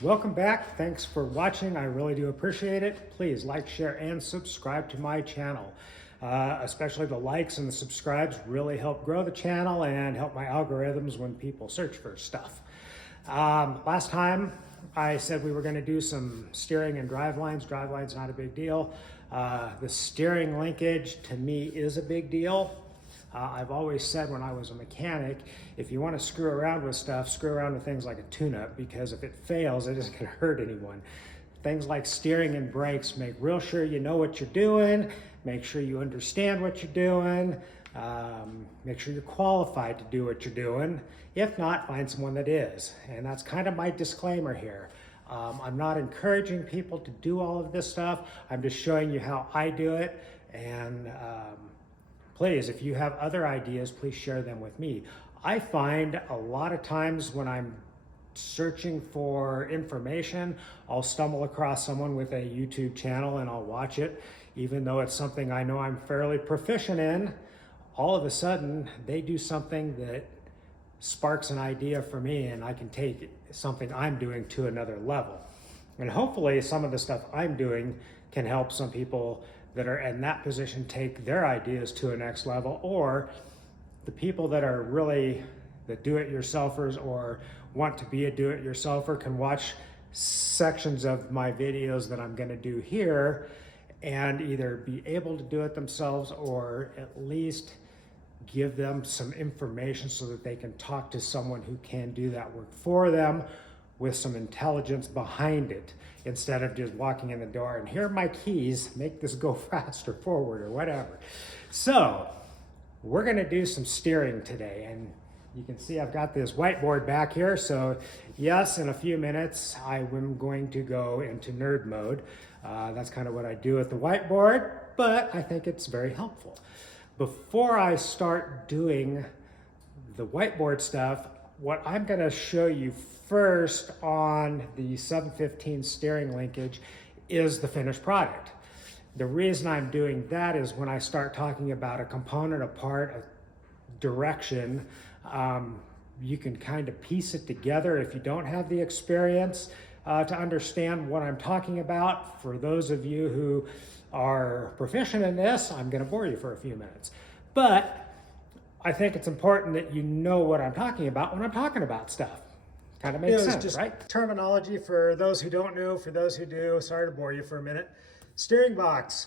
Welcome back. Thanks for watching. I really do appreciate it. Please like, share, and subscribe to my channel. Especially the likes and the subscribes really help grow the channel and help my algorithms when people search for stuff. Last time I said we were going to do some steering and drive lines. Drive lines not a big deal. The steering linkage to me is a big deal. I've always said when I was a mechanic, if you want to screw around with stuff, screw around with things like a tune-up, because if it fails, it isn't going to hurt anyone. Things like steering and brakes, make real sure you know what you're doing, make sure you understand what you're doing, make sure you're qualified to do what you're doing. If not, find someone that is. And that's kind of my disclaimer here. I'm not encouraging people to do all of this stuff. I'm just showing you how I do it. And please, if you have other ideas, please share them with me. I find a lot of times when I'm searching for information, I'll stumble across someone with a YouTube channel and I'll watch it. Even though it's something I know I'm fairly proficient in, all of a sudden they do something that sparks an idea for me and I can take something I'm doing to another level. And hopefully some of the stuff I'm doing can help some people that are in that position take their ideas to a next level, or the people that are really the do-it-yourselfers or want to be a do-it-yourselfer can watch sections of my videos that I'm going to do here and either be able to do it themselves or at least give them some information so that they can talk to someone who can do that work for them with some intelligence behind it, instead of just walking in the door and here are my keys, make this go faster forward or whatever. So we're going to do some steering today, and you can see I've got this whiteboard back here. So yes, in a few minutes I am going to go into nerd mode. That's kind of what I do at the whiteboard, but I think it's very helpful. Before I start doing the whiteboard stuff, what I'm going to show you first on the 715 steering linkage is the finished product. The reason I'm doing that is when I start talking about a component, a part, a direction, you can kind of piece it together if you don't have the experience to understand what I'm talking about. For those of you who are proficient in this, I'm going to bore you for a few minutes. But I think it's important that you know what I'm talking about when I'm talking about stuff. Kind of makes sense, right? Terminology for those who don't know, for those who do. Sorry to bore you for a minute. Steering box.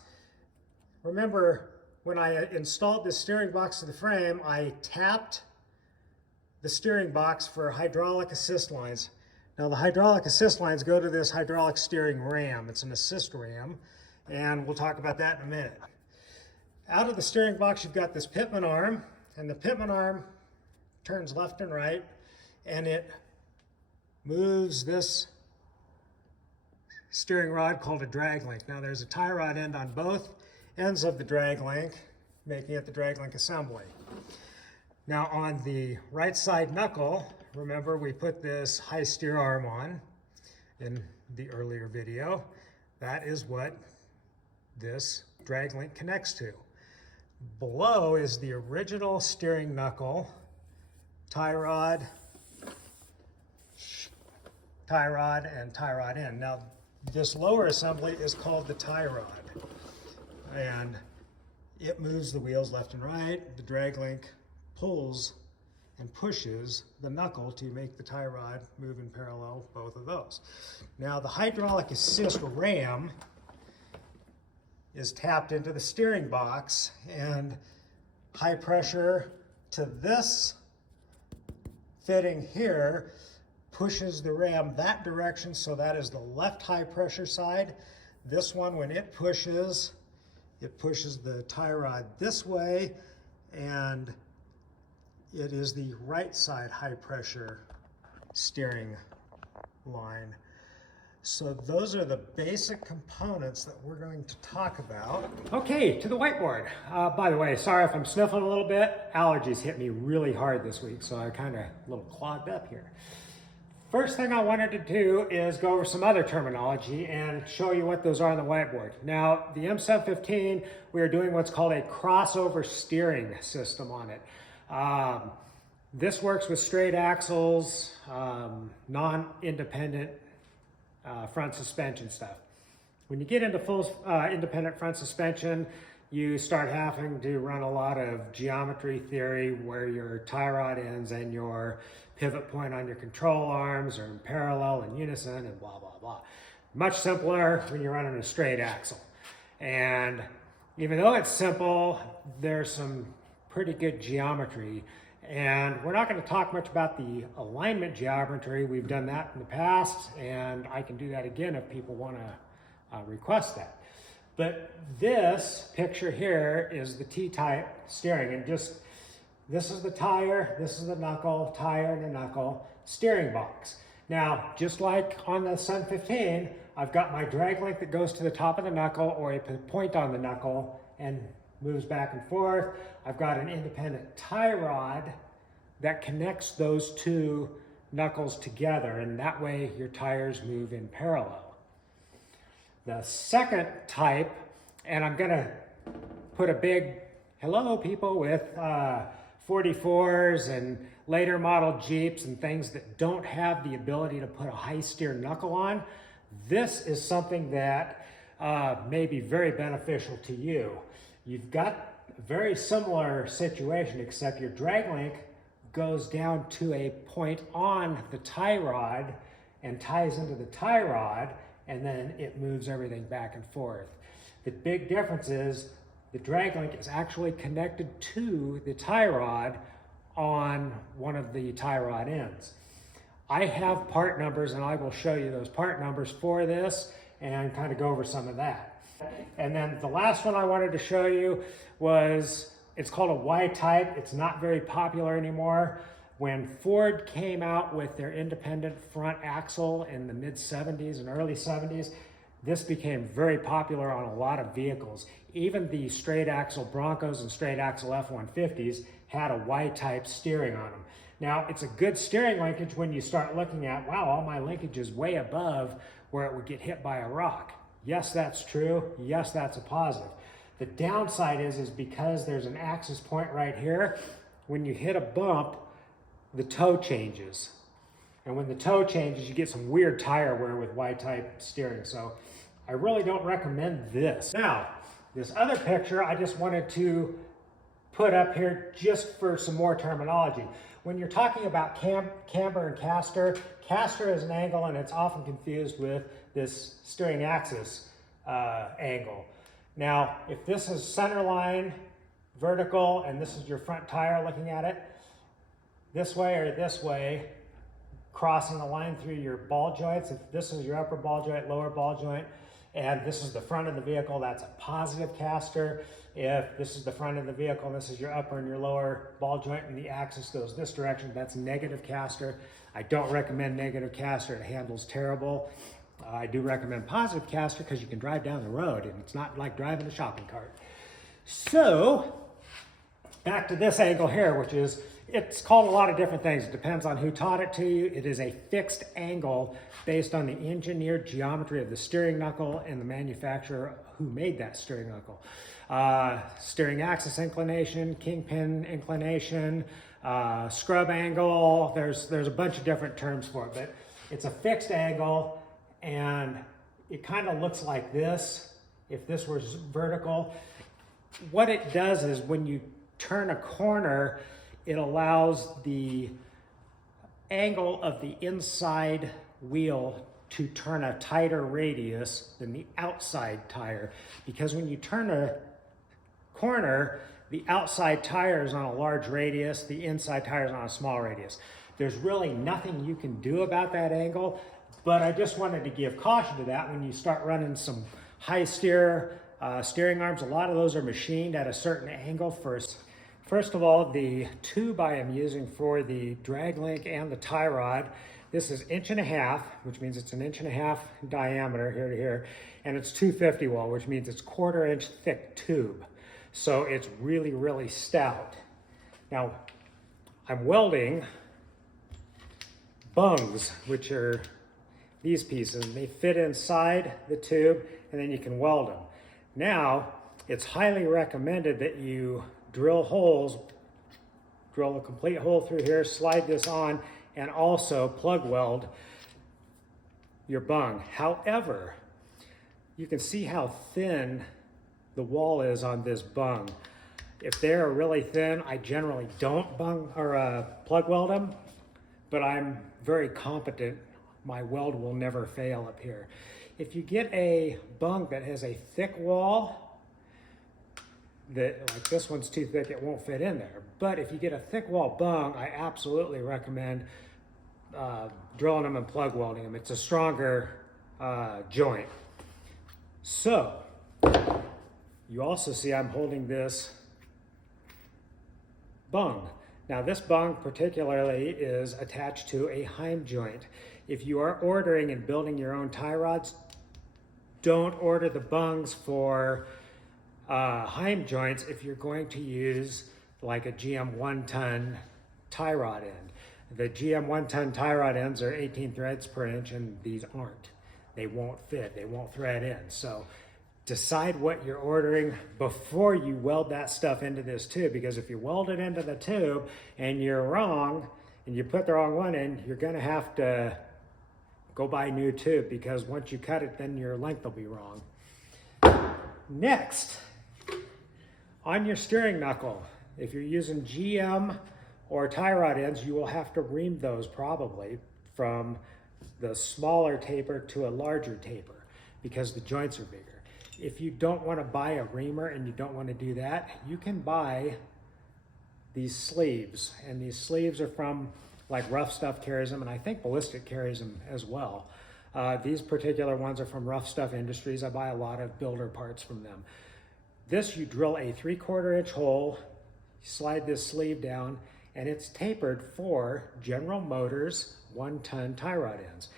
Remember, when I installed this steering box to the frame, I tapped the steering box for hydraulic assist lines. Now the hydraulic assist lines go to this hydraulic steering ram. It's an assist ram, and we'll talk about that in a minute. Out of the steering box, you've got this pitman arm, and the pitman arm turns left and right, and it moves this steering rod called a drag link. Now there's a tie rod end on both ends of the drag link, making it the drag link assembly. Now on the right side knuckle, remember we put this high steer arm on in the earlier video. That is what this drag link connects to. Below is the original steering knuckle, tie rod, and tie rod end. Now this lower assembly is called the tie rod, and it moves the wheels left and right. The drag link pulls and pushes the knuckle to make the tie rod move in parallel, both of those. Now the hydraulic assist ram is tapped into the steering box, and high pressure to this fitting here pushes the ram that direction, so that is the left high pressure side. This one, when it pushes the tie rod this way, and it is the right side high pressure steering line. So those are the basic components that we're going to talk about. Okay, to the whiteboard. By the way, sorry if I'm sniffling a little bit. Allergies hit me really hard this week, so I kind of a little clogged up here. First thing I wanted to do is go over some other terminology and show you what those are on the whiteboard. Now, the M715, we are doing what's called a crossover steering system on it. This works with straight axles, non-independent front suspension stuff. When you get into full independent front suspension, you start having to run a lot of geometry theory where your tie rod ends and your pivot point on your control arms are in parallel and unison and blah, blah, blah. Much simpler when you're running a straight axle. And even though it's simple, there's some pretty good geometry. And we're not going to talk much about the alignment geometry. We've done that in the past, and I can do that again if people want to request that. But this picture here is the T-type steering, and just this is the tire, this is the knuckle, tire and the knuckle, steering box. Now, just like on the Sun 15, I've got my drag link that goes to the top of the knuckle, or I put a point on the knuckle and moves back and forth. I've got an independent tie rod that connects those two knuckles together, and that way your tires move in parallel. The second type, and I'm gonna put a big hello people with 44s and later model Jeeps and things that don't have the ability to put a high steer knuckle on. This is something that may be very beneficial to you. You've got a very similar situation, except your drag link goes down to a point on the tie rod and ties into the tie rod, and then it moves everything back and forth. The big difference is the drag link is actually connected to the tie rod on one of the tie rod ends. I have part numbers, and I will show you those part numbers for this and kind of go over some of that. And then the last one I wanted to show you was, it's called a Y-type. It's not very popular anymore. When Ford came out with their independent front axle in the mid-70s and early 70s, this became very popular on a lot of vehicles. Even the straight axle Broncos and straight axle F-150s had a Y-type steering on them. Now, it's a good steering linkage when you start looking at, wow, all my linkage is way above where it would get hit by a rock. Yes, that's true. Yes, that's a positive. The downside is because there's an axis point right here, when you hit a bump, the toe changes. And when the toe changes, you get some weird tire wear with Y-type steering. So I really don't recommend this. Now, this other picture, I just wanted to put up here just for some more terminology. When you're talking about camber and caster, caster is an angle, and it's often confused with this steering axis angle. Now, if this is center line, vertical, and this is your front tire looking at it, this way or this way, crossing the line through your ball joints. If this is your upper ball joint, lower ball joint, and this is the front of the vehicle, that's a positive caster. If this is the front of the vehicle and this is your upper and your lower ball joint and the axis goes this direction, that's negative caster. I don't recommend negative caster, it handles terrible. I do recommend positive caster because you can drive down the road and it's not like driving a shopping cart. So, back to this angle here, which is, it's called a lot of different things. It depends on who taught it to you. It is a fixed angle based on the engineered geometry of the steering knuckle and the manufacturer who made that steering knuckle. Steering axis inclination, kingpin inclination, scrub angle. There's a bunch of different terms for it, but it's a fixed angle, and it kind of looks like this if this was vertical. What it does is when you turn a corner, it allows the angle of the inside wheel to turn a tighter radius than the outside tire. Because when you turn a corner, the outside tire is on a large radius, the inside tire is on a small radius. There's really nothing you can do about that angle, but I just wanted to give caution to that when you start running some high steer steering arms. A lot of those are machined at a certain angle first. First of all, the tube I am using for the drag link and the tie rod, this is 1.5 inches, which means it's 1.5 inches diameter here to here, and it's 250 wall, which means it's 1/4 inch thick tube. So it's really, really stout. Now, I'm welding bungs, which are these pieces. They fit inside the tube, and then you can weld them. Now, it's highly recommended that you drill holes, drill a complete hole through here, slide this on, and also plug weld your bung. However, you can see how thin the wall is on this bung. If they're really thin, I generally don't bung or plug weld them, but I'm very competent. My weld will never fail up here. If you get a bung that has a thick wall, that like this one's too thick, it won't fit in there. But if you get a thick wall bung, I absolutely recommend drilling them and plug welding them. It's a stronger joint. So you also see I'm holding this bung. Now this bung particularly is attached to a heim joint. If you are ordering and building your own tie rods, don't order the bungs for heim joints if you're going to use like a GM 1-ton tie rod end. The GM 1-ton tie rod ends are 18 threads per inch, and these aren't. They won't fit, they won't thread in. So decide what you're ordering before you weld that stuff into this tube, because if you weld it into the tube and you're wrong and you put the wrong one in, you're gonna have to go buy a new tube, because once you cut it, then your length will be wrong. Next, on your steering knuckle, if you're using GM or tie rod ends, you will have to ream those probably from the smaller taper to a larger taper because the joints are bigger. If you don't want to buy a reamer and you don't want to do that, you can buy these sleeves. And these sleeves are from, like Rough Stuff carries them, and I think Ballistic carries them as well. These particular ones are from Rough Stuff Industries. I buy a lot of builder parts from them. This, you drill a 3/4 inch hole, you slide this sleeve down, and it's tapered for General Motors 1-ton tie rod ends.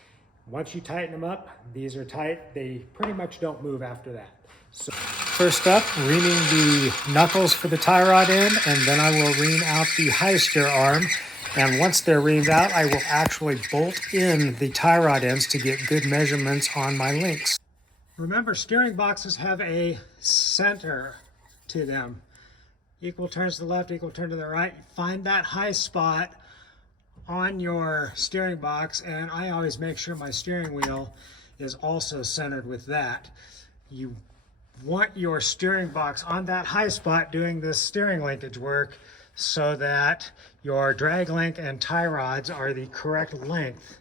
Once you tighten them up, these are tight. They pretty much don't move after that. So first up, reaming the knuckles for the tie rod end, and then I will ream out the high steer arm. And once they're reamed out, I will actually bolt in the tie rod ends to get good measurements on my links. Remember, steering boxes have a center to them. Equal turns to the left, equal turn to the right. Find that high spot on your steering box, and I always make sure my steering wheel is also centered with that. You want your steering box on that high spot doing this steering linkage work so that your drag link and tie rods are the correct length.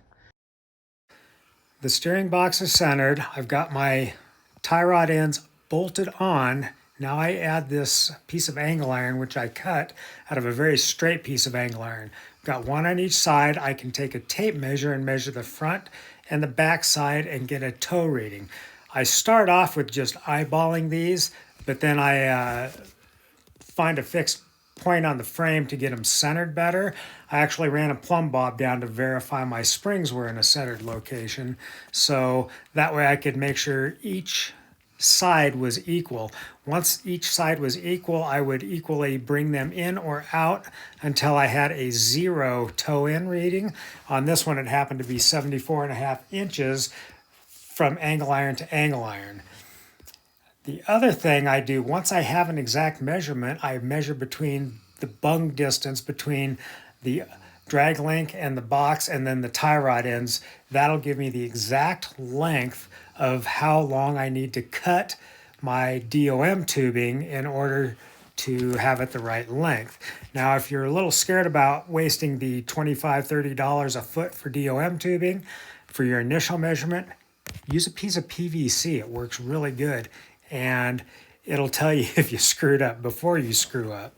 The steering box is centered. I've got my tie rod ends bolted on. Now I add this piece of angle iron, which I cut out of a very straight piece of angle iron. Got one on each side. I can take a tape measure and measure the front and the back side and get a toe reading. I start off with just eyeballing these, but then I find a fixed point on the frame to get them centered better. I actually ran a plumb bob down to verify my springs were in a centered location, so that way I could make sure each side was equal. Once each side was equal, I would equally bring them in or out until I had a 0 toe-in reading. On this one, it happened to be 74.5 inches from angle iron to angle iron. The other thing I do, once I have an exact measurement, I measure between the bung distance between the drag link and the box and then the tie rod ends. That'll give me the exact length of how long I need to cut my DOM tubing in order to have it the right length. Now, if you're a little scared about wasting the $25, $30 a foot for DOM tubing for your initial measurement, use a piece of PVC. It works really good, and it'll tell you if you screwed up before you screw up.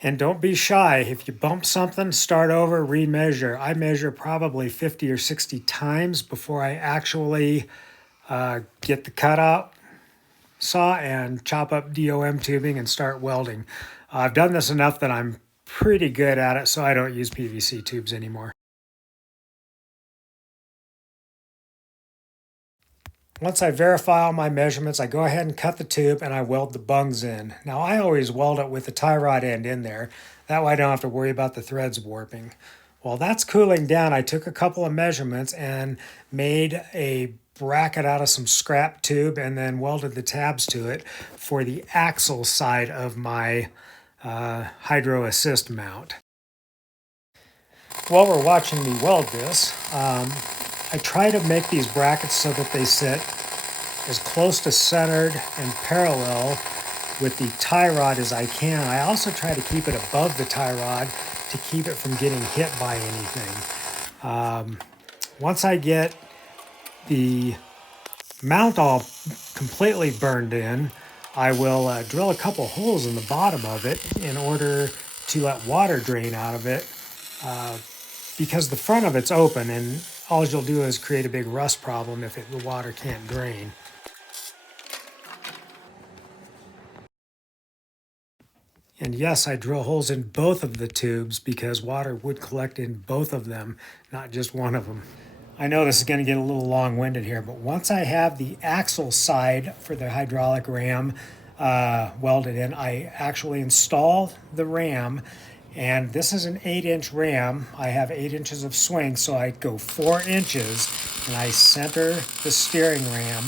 And don't be shy. If you bump something, start over, remeasure. I measure probably 50 or 60 times before I actually get the cutout saw and chop up DOM tubing and start welding. I've done this enough that I'm pretty good at it, so I don't use PVC tubes anymore. Once I verify all my measurements, I go ahead and cut the tube and I weld the bungs in. Now, I always weld it with the tie rod end in there. That way I don't have to worry about the threads warping. While that's cooling down, I took a couple of measurements and made a bracket out of some scrap tube and then welded the tabs to it for the axle side of my hydro assist mount. While we're watching me weld this, I try to make these brackets so that they sit as close to centered and parallel with the tie rod as I can. I also try to keep it above the tie rod to keep it from getting hit by anything. Once I get the mount all completely burned in, I will drill a couple holes in the bottom of it in order to let water drain out of it, because the front of it's open and all you'll do is create a big rust problem if the water can't drain. And yes, I drill holes in both of the tubes because water would collect in both of them, not just one of them. I know this is going to get a little long-winded here, but once I have the axle side for the hydraulic ram welded in, I actually install the ram, and this is an 8-inch ram. I have 8 inches of swing, so I go 4 inches, and I center the steering ram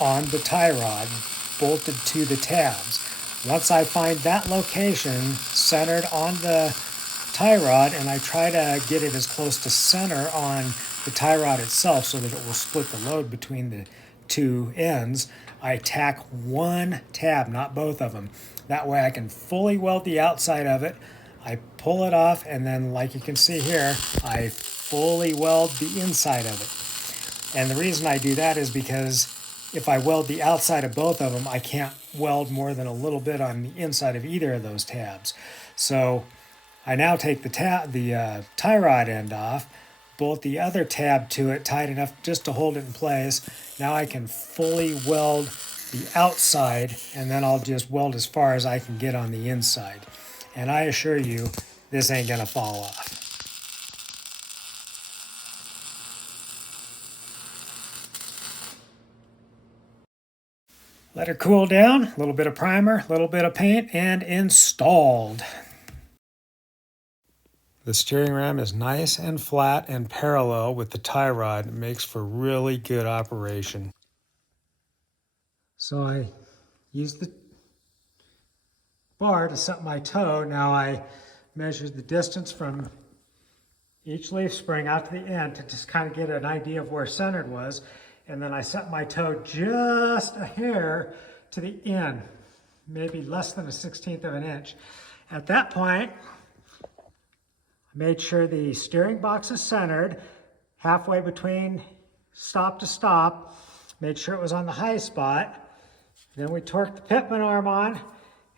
on the tie rod, bolted to the tabs. Once I find that location centered on the tie rod, and I try to get it as close to center on the tie rod itself so that it will split the load between the two ends, I tack one tab, not both of them. That way I can fully weld the outside of it. I pull it off, and then like you can see here, I fully weld the inside of it. And the reason I do that is because if I weld the outside of both of them, I can't weld more than a little bit on the inside of either of those tabs. So I now take the tie rod end off, bolt the other tab to it tight enough just to hold it in place. Now I can fully weld the outside, and then I'll just weld as far as I can get on the inside. And I assure you, this ain't gonna fall off. Let her cool down, a little bit of primer, a little bit of paint, and installed. The steering ram is nice and flat and parallel with the tie rod. It makes for really good operation. So I use the bar to set my toe. Now I measured the distance from each leaf spring out to the end to just kind of get an idea of where centered was. And then I set my toe just a hair to the end, maybe less than a 1/16 of an inch. At that point, I made sure the steering box is centered halfway between stop to stop, made sure it was on the high spot. Then we torque the pitman arm on,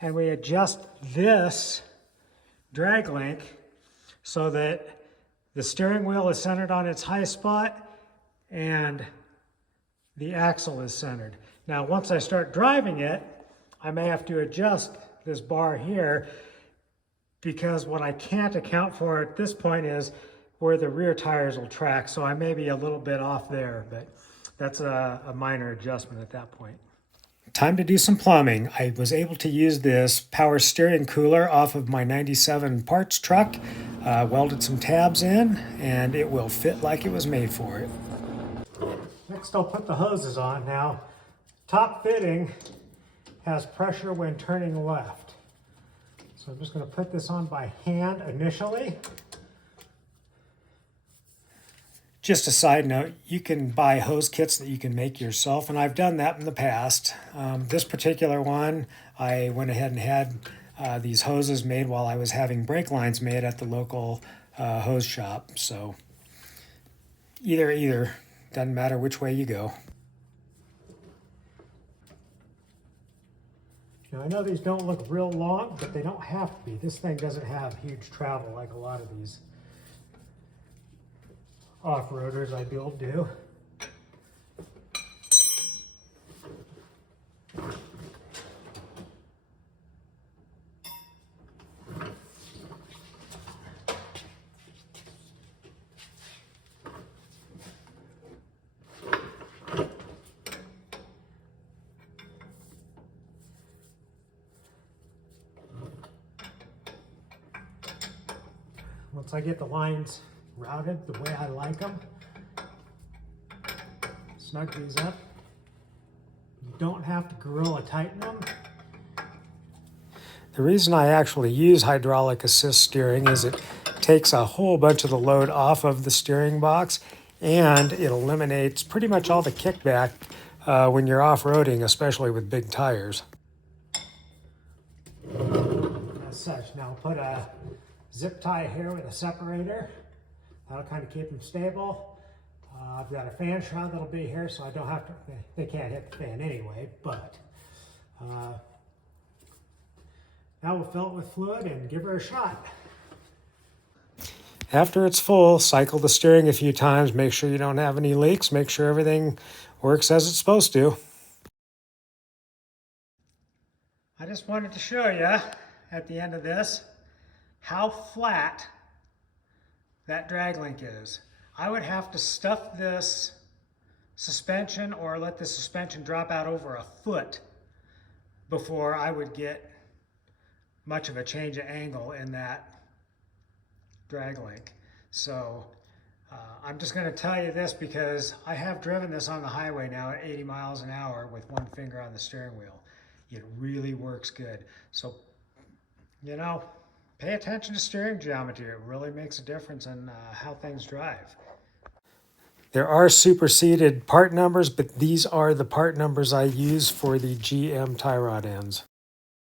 and we adjust this drag link so that the steering wheel is centered on its high spot and the axle is centered. Now, once I start driving it, I may have to adjust this bar here, because what I can't account for at this point is where the rear tires will track. So I may be a little bit off there, but that's a minor adjustment at that point. Time to do some plumbing. I was able to use this power steering cooler off of my 97 parts truck, welded some tabs in, and it will fit like it was made for it. Next, I'll put the hoses on. Now, top fitting has pressure when turning left. So I'm just going to put this on by hand initially. Just a side note, you can buy hose kits that you can make yourself, and I've done that in the past. This particular one, I went ahead and had these hoses made while I was having brake lines made at the local hose shop. So either, doesn't matter which way you go. Now I know these don't look real long, but they don't have to be. This thing doesn't have huge travel like a lot of these off-roaders I build do. Once I get the lines routed the way I like them, snug these up. You don't have to Gorilla tighten them. The reason I actually use hydraulic assist steering is it takes a whole bunch of the load off of the steering box, and it eliminates pretty much all the kickback when you're off-roading, especially with big tires. As such, now I'll put a zip tie here with a separator. That'll kind of keep them stable. I've got a fan shroud that'll be here, so I don't have to, they can't hit the fan anyway, but now we'll fill it with fluid and give her a shot. After it's full, cycle the steering a few times, make sure you don't have any leaks, make sure everything works as it's supposed to. I just wanted to show you at the end of this how flat that drag link is. I would have to stuff this suspension or let the suspension drop out over a foot before I would get much of a change of angle in that drag link. So I'm just going to tell you this because I have driven this on the highway now at 80 miles an hour with one finger on the steering wheel. It really works good. So, you know, pay attention to steering geometry. It really makes a difference in how things drive. There are superseded part numbers, but these are the part numbers I use for the GM tie rod ends.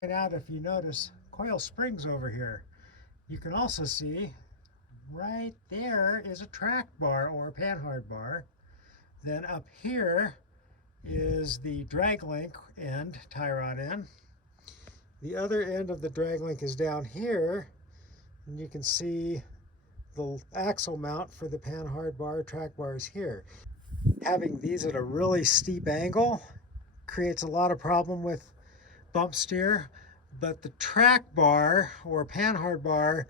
And out, if you notice, coil springs over here. You can also see right there is a track bar or a panhard bar. Then up here is the drag link end, tie rod end. The other end of the drag link is down here, and you can see the axle mount for the panhard bar, track bar is here. Having these at a really steep angle creates a lot of problem with bump steer, but the track bar or panhard bar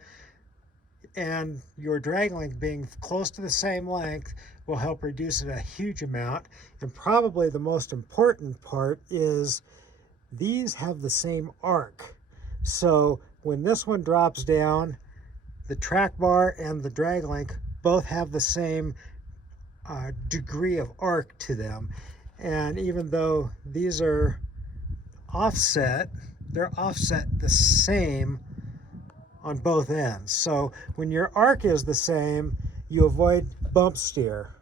and your drag link being close to the same length will help reduce it a huge amount. And probably the most important part is these have the same arc. So when this one drops down, the track bar and the drag link both have the same degree of arc to them. And even though these are offset, they're offset the same on both ends. So when your arc is the same, you avoid bump steer.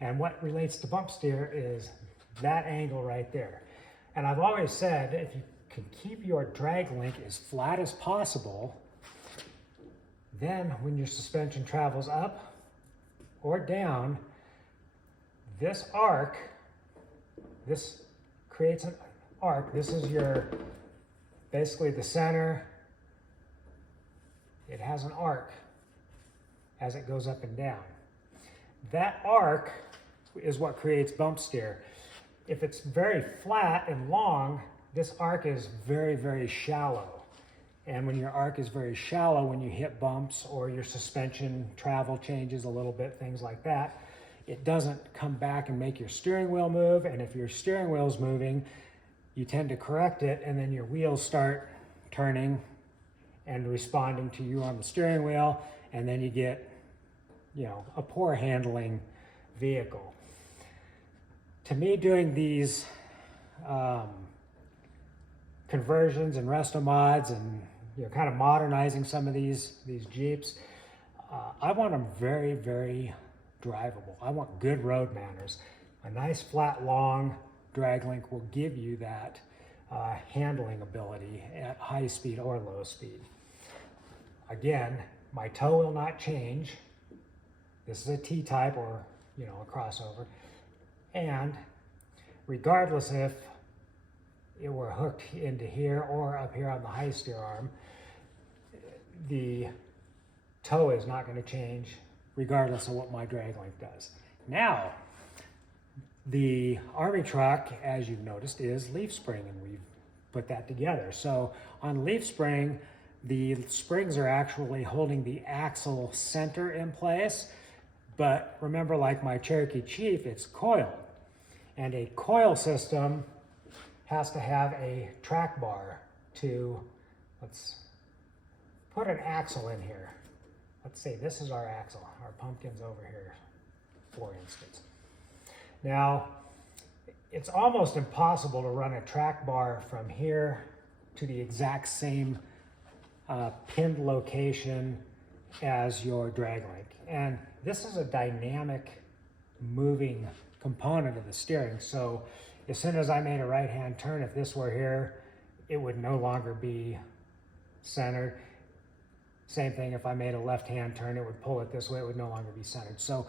And what relates to bump steer is that angle right there. And I've always said, if you can keep your drag link as flat as possible, then when your suspension travels up or down, this arc, this creates an arc. This is your, basically the center. It has an arc as it goes up and down. That arc is what creates bump steer. If it's very flat and long, this arc is very, very shallow. And when your arc is very shallow, when you hit bumps or your suspension travel changes a little bit, things like that, it doesn't come back and make your steering wheel move. And if your steering wheel's moving, you tend to correct it, and then your wheels start turning and responding to you on the steering wheel, and then you get, you know, a poor handling vehicle. To me, doing these conversions and resto mods and, you know, kind of modernizing some of these Jeeps, I want them very, very drivable. I want good road manners. A nice flat long drag link will give you that handling ability at high speed or low speed. Again, my toe will not change. This is a T-type or, you know, a crossover. And regardless if it were hooked into here or up here on the high steer arm, the toe is not going to change regardless of what my drag link does. Now, the Army truck, as you've noticed, is leaf spring, and we've put that together. So on leaf spring, the springs are actually holding the axle center in place. But remember, like my Cherokee Chief, it's coiled. And a coil system has to have a track bar to, let's put an axle in here. Let's say this is our axle. Our pumpkin's over here, for instance. Now, it's almost impossible to run a track bar from here to the exact same pinned location as your drag link. And this is a dynamic moving component of the steering. So as soon as I made a right-hand turn, if this were here, it would no longer be centered. Same thing, if I made a left-hand turn, it would pull it this way, it would no longer be centered. So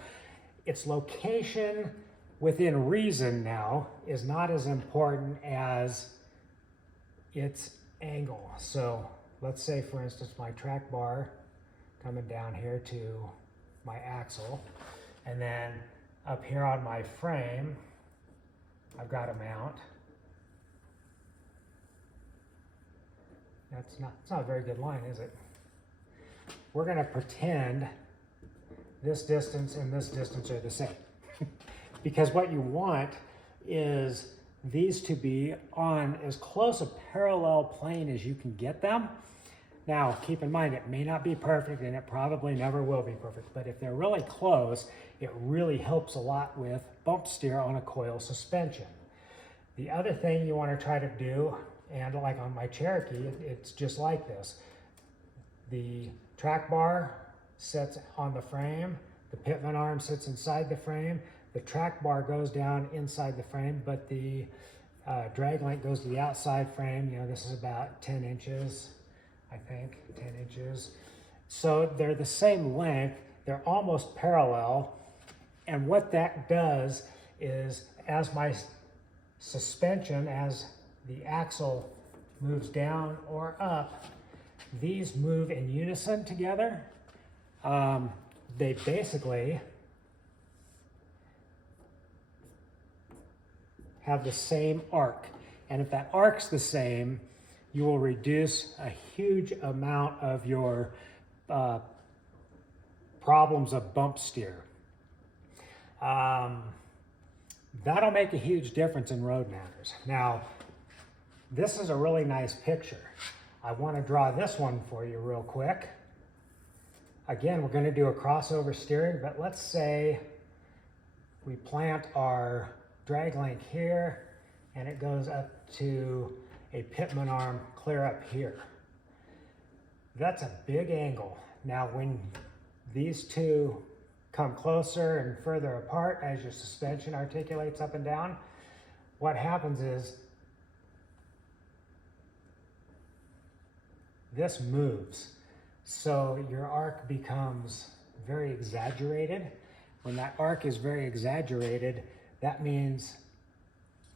its location within reason now is not as important as its angle. So let's say, for instance, my track bar coming down here to my axle, and then up here on my frame, I've got a mount. It's not a very good line, is it? We're going to pretend this distance and this distance are the same. Because what you want is these to be on as close a parallel plane as you can get them. Now, keep in mind, it may not be perfect, and it probably never will be perfect, but if they're really close, it really helps a lot with bump steer on a coil suspension. The other thing you want to try to do, and like on my Cherokee, it's just like this. The track bar sits on the frame, the pitman arm sits inside the frame, the track bar goes down inside the frame, but the drag link goes to the outside frame. You know, this is about 10 inches, I think, 10 inches. So they're the same length, they're almost parallel, and what that does is, as my suspension, as the axle moves down or up, these move in unison together. They basically have the same arc. And if that arc's the same, you will reduce a huge amount of your problems of bump steer. That'll make a huge difference in road manners. Now, this is a really nice picture. I want to draw this one for you real quick. Again, we're going to do a crossover steering, but let's say we plant our drag link here and it goes up to a pitman arm clear up here. That's a big angle. Now, when these two come closer and further apart as your suspension articulates up and down, what happens is this moves. So your arc becomes very exaggerated. When that arc is very exaggerated, that means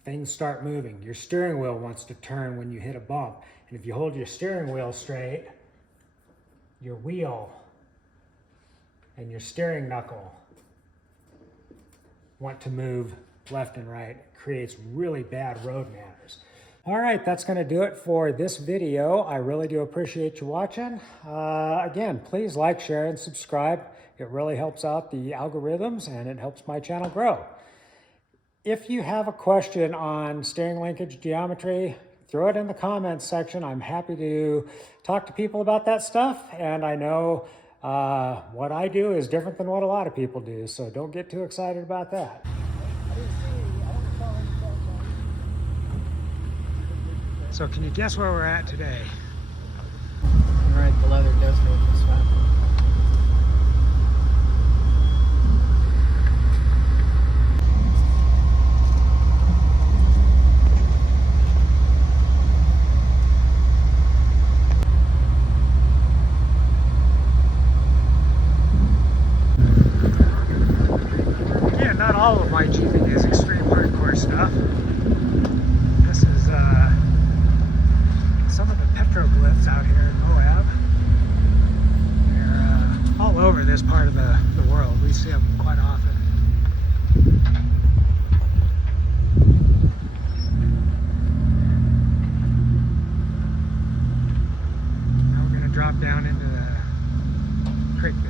things start moving. Your steering wheel wants to turn when you hit a bump. And if you hold your steering wheel straight, your wheel and your steering knuckle want to move left and right. It creates really bad road manners. All right, that's going to do it for this video. I really do appreciate you watching. Again, please like, share, and subscribe. It really helps out the algorithms and it helps my channel grow. If you have a question on steering linkage geometry, throw it in the comments section. I'm happy to talk to people about that stuff. And I know what I do is different than what a lot of people do, so don't get too excited about that. So can you guess where we're at today? We're at the leather desert spot. Yeah, not all of my jeeping is extreme hardcore stuff. This is some of the petroglyphs out here in Moab. They're all over this part of the world. We see them quite often. Now we're going to drop down into the creek bed.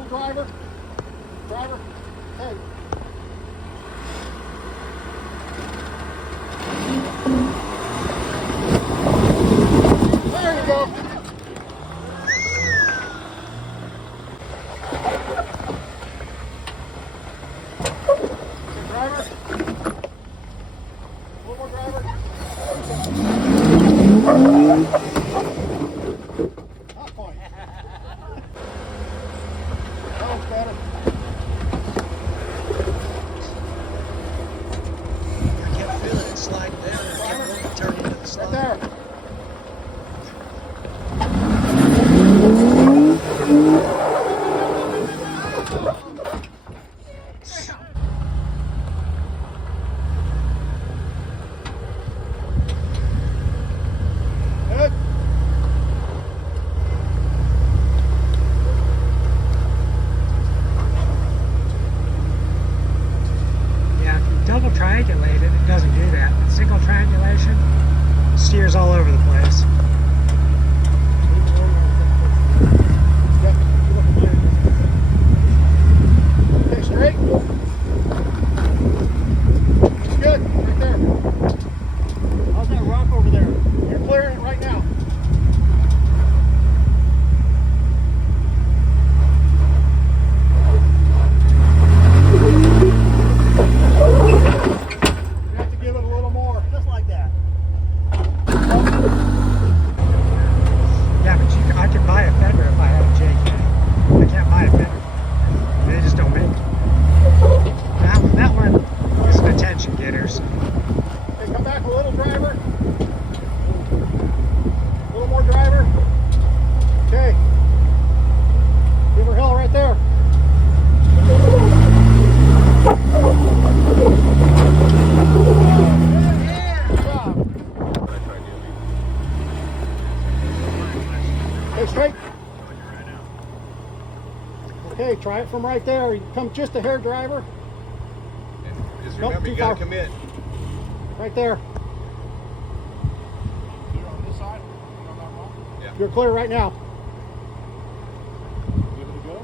Little driver. Driver. Hey. There you go. Good driver. A little more driver. Not quite. That was better. I kept feeling it slide down and it kept turning into the slide. Right there. Good. Yeah, if you double triangulate it doesn't do that. But single triangulation steers all over the place. Okay, straight. It's good. Right there. How's that rock over there? You're clearing it right now. You have to give it a little more. Just like that. Yeah, but I could buy a fender if I had a JK. I can't buy a fender. They just don't make it. That one is an attention getter. So. Okay, come back a little, driver. A little more, driver. Okay. Give her hell right there. Good job. Okay, straight. Okay, try it from right there. You come just a hair, driver. Just Nope, remember, too you gotta far. commit. Right there. You're on this side? Yeah. You're clear right now. Give it a go.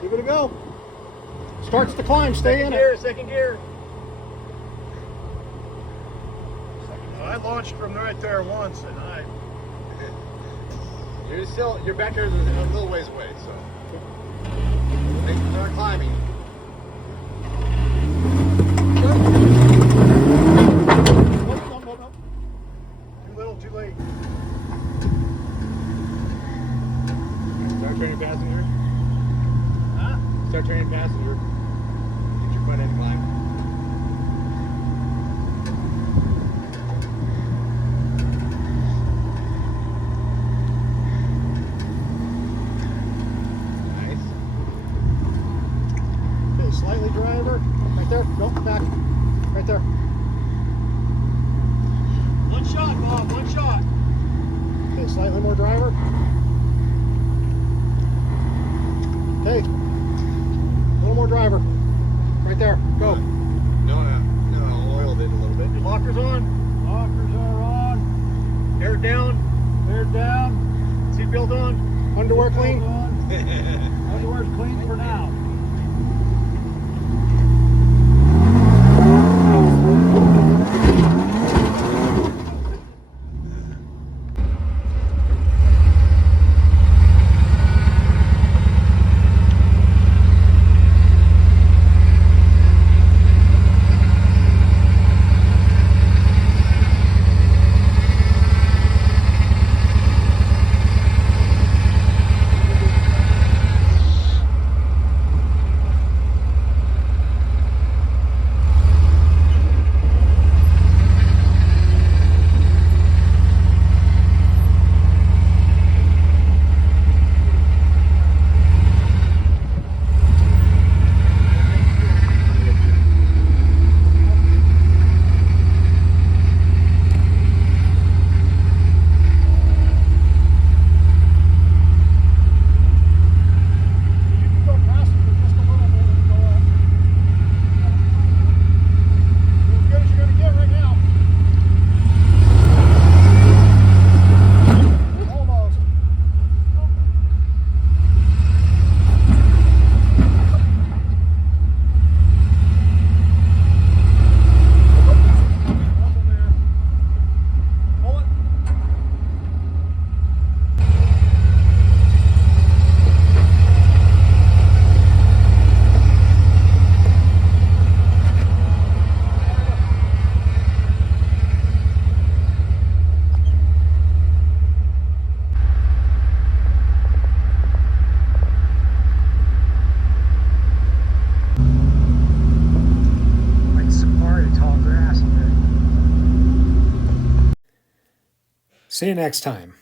Give it a go. Starts to climb. Stay in it. Second gear. I launched from right there once, and you're back there a little ways away, so. Make start climbing. Nope. Too little, too late. Start turning passenger. Huh? Start turning passenger. Get your front end climb. Nice. Okay, slightly, driver. Right there. Go back. Right there. One shot, Bob. One shot. Okay, slightly more, driver. Okay. A little more, driver. Right there. Go. No, oiled it a little bit. Lockers on. Lockers are on. Air down. Air down. Seatbelt on. Underwear clean. Underwear's clean for now. See you next time.